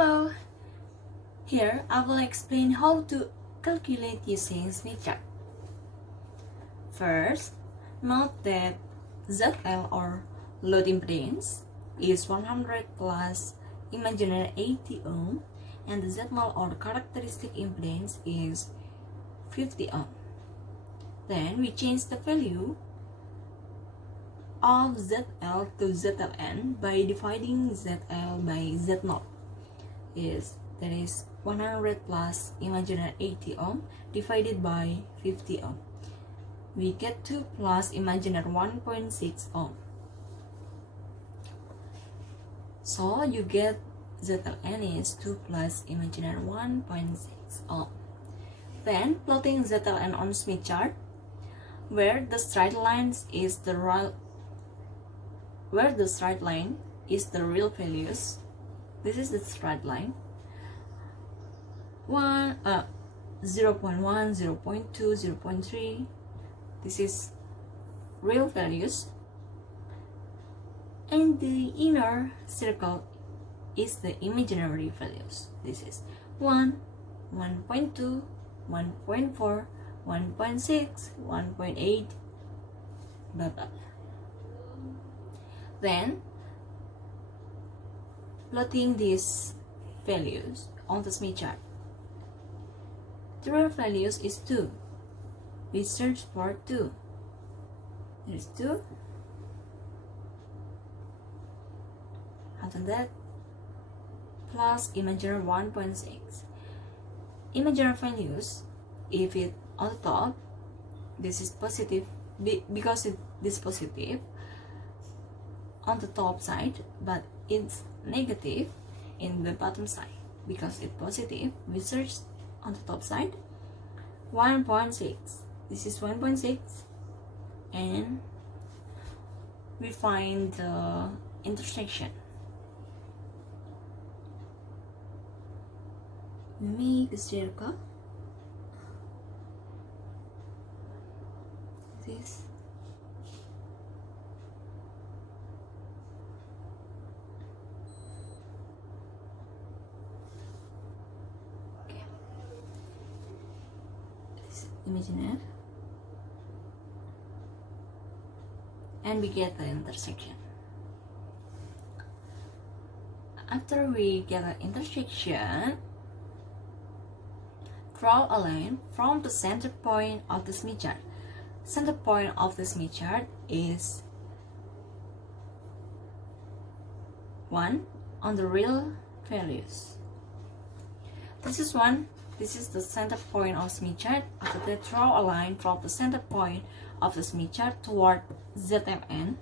Hello! Here I will explain how to calculate using Smith chart. First, note that ZL or load impedance is 100 plus imaginary 80 ohm and the ZL or characteristic impedance is 50 ohm. Then we change the value of ZL to ZLN by dividing ZL by Z0. That is 100 plus imaginary 80 ohm divided by 50 ohm. We get 2 plus imaginary 1.6 ohm. So you get ZLN is 2 plus imaginary 1.6 ohm. Then plotting ZLN on Smith chart, where the straight line is the real values. This is the straight line. 0.1, 0.2, 0.3. This is real values. And the inner circle is the imaginary values. This is 1, 1.2, 1.4, 1.6, 1.8, blah blah. Then plotting these values on the Smith chart. The real values is 2. We search for 2. There is 2. After that, plus imaginary 1.6. Imaginary values, if it on the top, this is positive because it is positive on the top side, but it's negative in the bottom side. Because it's positive, we search on the top side 1.6. This is 1.6, and we find the intersection. We make a circle. This. Okay. This is imaginary. And we get the intersection. After we get an intersection, draw a line from the center point of the Smith chart. Center point of the Smith chart is 1 on the real values. This is 1. This is the center point of Smith chart. After that, draw a line from the center point of the Smith chart toward ZMN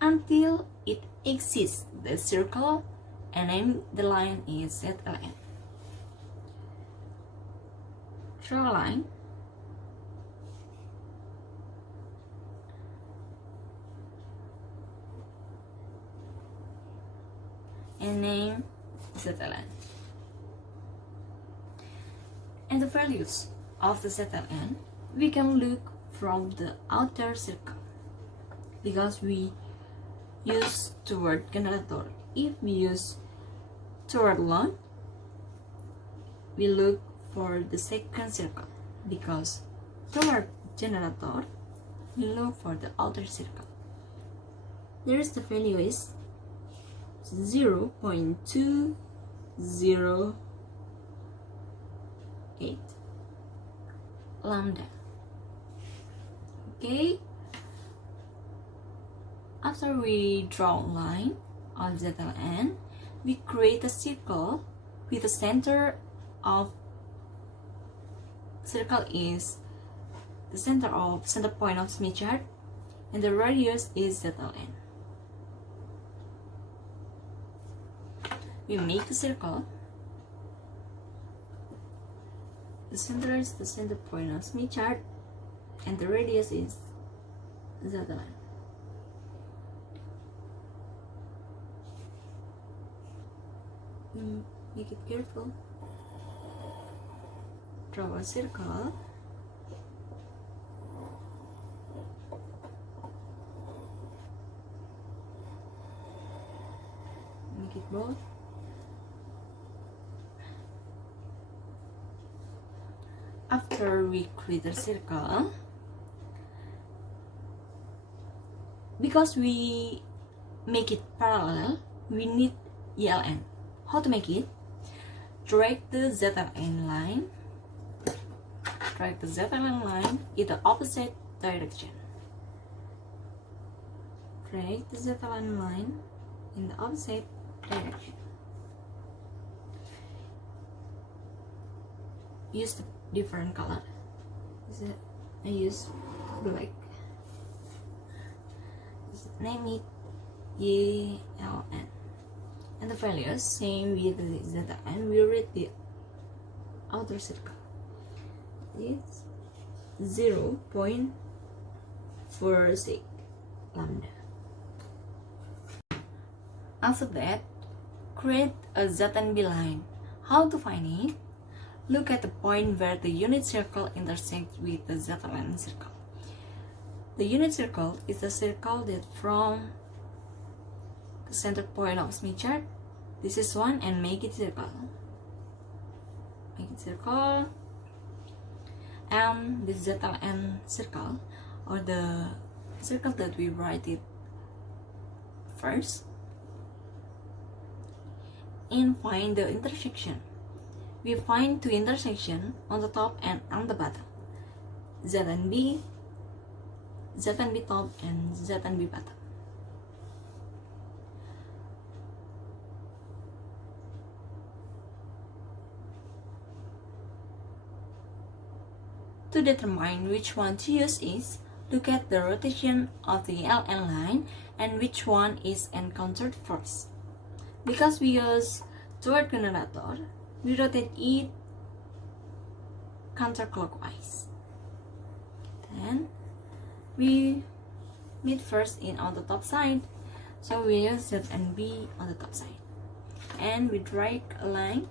until it exits the circle, and then the line is ZLN. Draw a line. And name ZLN. And the values of the ZLN, we can look from the outer circle because we use toward generator. If we use toward load, we look for the second circle, because toward generator, we look for the outer circle. There is the value is 0.208 lambda. Okay, after we draw a line on ZLN, we create a circle with the center of circle is the center point of Smith chart, and the radius is ZLN. We make the circle. The center is the center point of Smith chart, and the radius is ZLN. Make it careful. Draw a circle. Make it both. After we create a circle, because we make it parallel, we need ELN. How to make it? Drag the ZLN line. Drag the ZLN line in the opposite direction. Drag the ZLN line in the opposite direction. Use the different color. I use black. Name it ELN. And the values same with the ZLN. We read the outer circle. It's 0.46 lambda. After that, create a ZNB line. How to find it? Look at the point where the unit circle intersects with the ZLN circle. The unit circle is the circle that from the center point of Smith chart. This is one, and make it circle. Make it circle. And this ZLN circle, or the circle that we write it first, and find the intersection. We find two intersections on the top and on the bottom. ZNB top and ZNB bottom. To determine which one to use is, look at the rotation of the LN line and which one is encountered first. Because we use toward generator, we rotate it counterclockwise. Then we meet first in on the top side, so we use Z and B on the top side, and we drag a line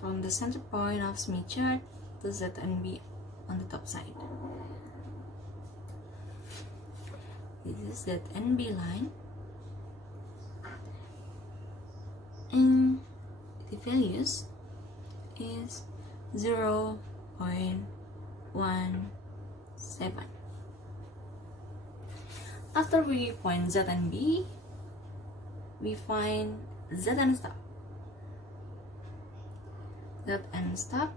from the center point of Smith chart to Z and B on the top side. This is Z and B line, and the values is 0.17. After we find Z and B, we find Z and stop. Z and stop.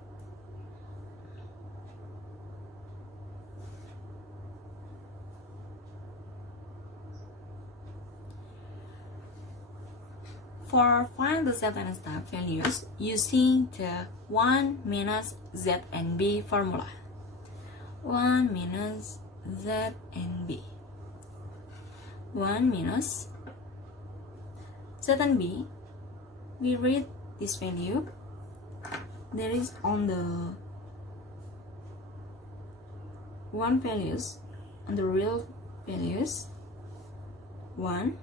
For find the Z and stop values using the 1 minus Z and B formula. 1 minus Z and B. 1 minus Z and B. We read this value. There is on the one values, on the real values 1,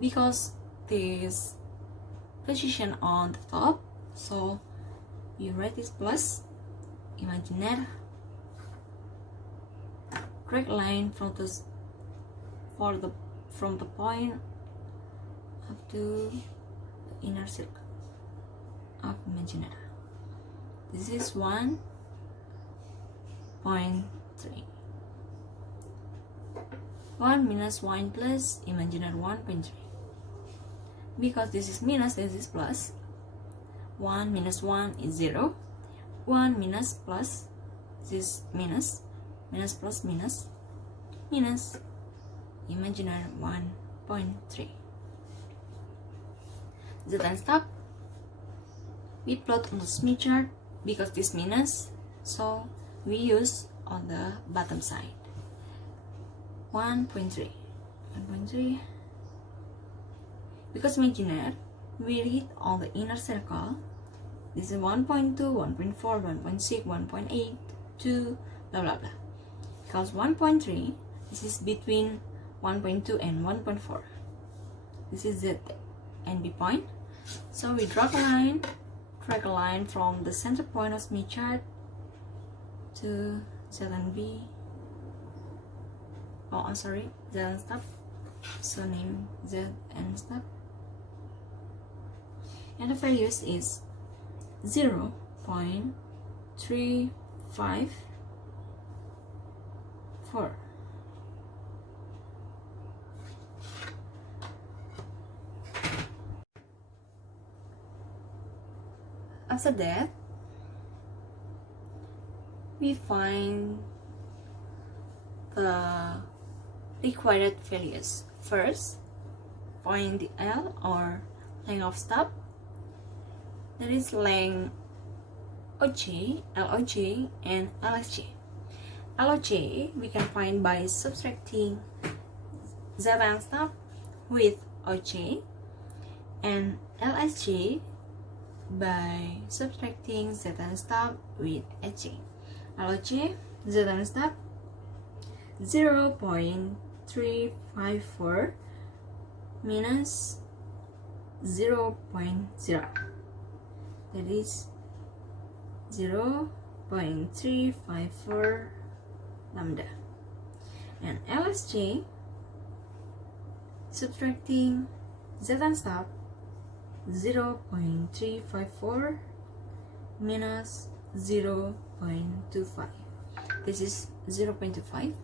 because this position on the top, so you write this plus imaginary correct line from the point up to the inner circle of imaginary. This is 1.3. 1 minus 1 plus imaginary 1.3. Because this is minus, this is plus. 1 minus 1 is 0. 1 minus plus, this is minus. Minus plus minus. Minus imaginary 1.3. Then stop. We plot on the Smith chart because this minus, so we use on the bottom side 1.3. Because imaginary, we read on the inner circle. This is 1.2, 1.4, 1.6, 1.8, 2, blah blah blah. Because 1.3, this is between 1.2 and 1.4. This is Z and B point. So we draw a line from the center point of Smith chart to Z and V. Oh, I'm sorry, Z and stop. So name Z and stop. And the values is 0.354. After that, we find the required values. First, find the L, or length of stop. That is length OJ, LOJ, and LSJ. LOJ we can find by subtracting Z and stop with OJ, and LSJ by subtracting Z and stop with HJ. LOJ, Z and stop 0.354 minus 0.0. That is 0.354 lambda. And LSJ, subtracting Z and stop 0.354 minus 0.25. This is 0.25.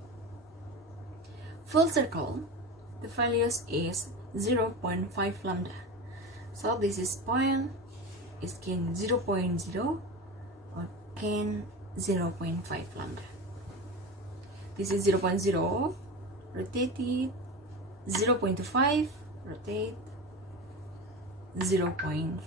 Full circle, the values is 0.5 lambda. So this is point, is can 0.0 or can 0.5 lambda. This is 0.0, rotate it, 0.25, rotate 0.5.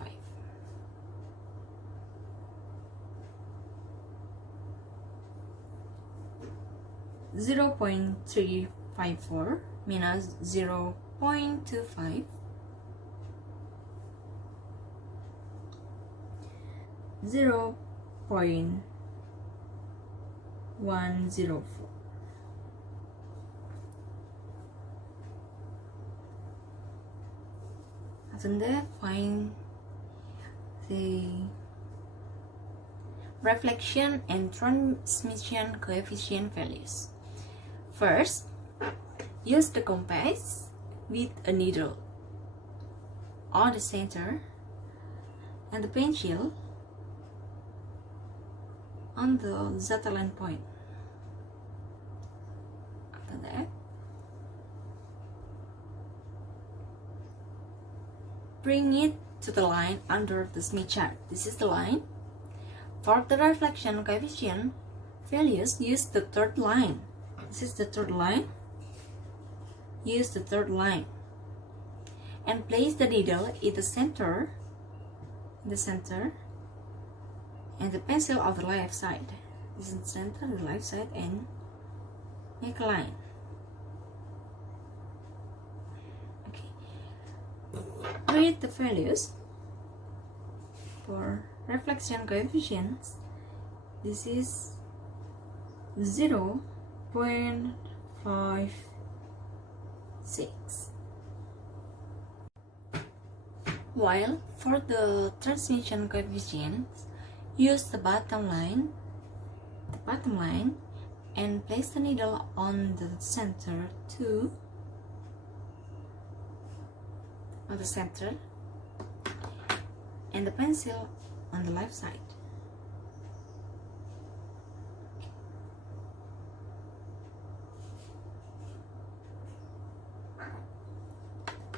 Zero 0.354 minus 0.25, 0.104. After that, find the reflection and transmission coefficient values. First, use the compass with a needle on the center and the pencil on the zeta line point. After that, bring it to the line under the Smith chart. This is the line. For the reflection coefficient values, use the third line. This is the third line. Use the third line and place the needle in the center, and the pencil on the left side. This is the center, the left side, and make a line. Okay. Read the values for reflection coefficients. This is 0.56. While for the transmission coefficients, use the bottom line, and place the needle on the center and the pencil on the left side.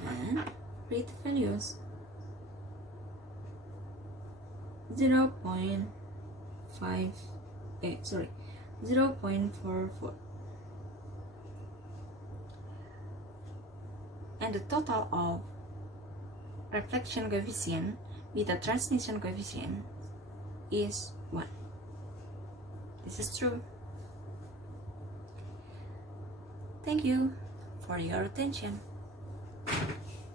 And read the values. 0.44, and the total of reflection coefficient with the transmission coefficient is 1. This is true. Thank you for your attention.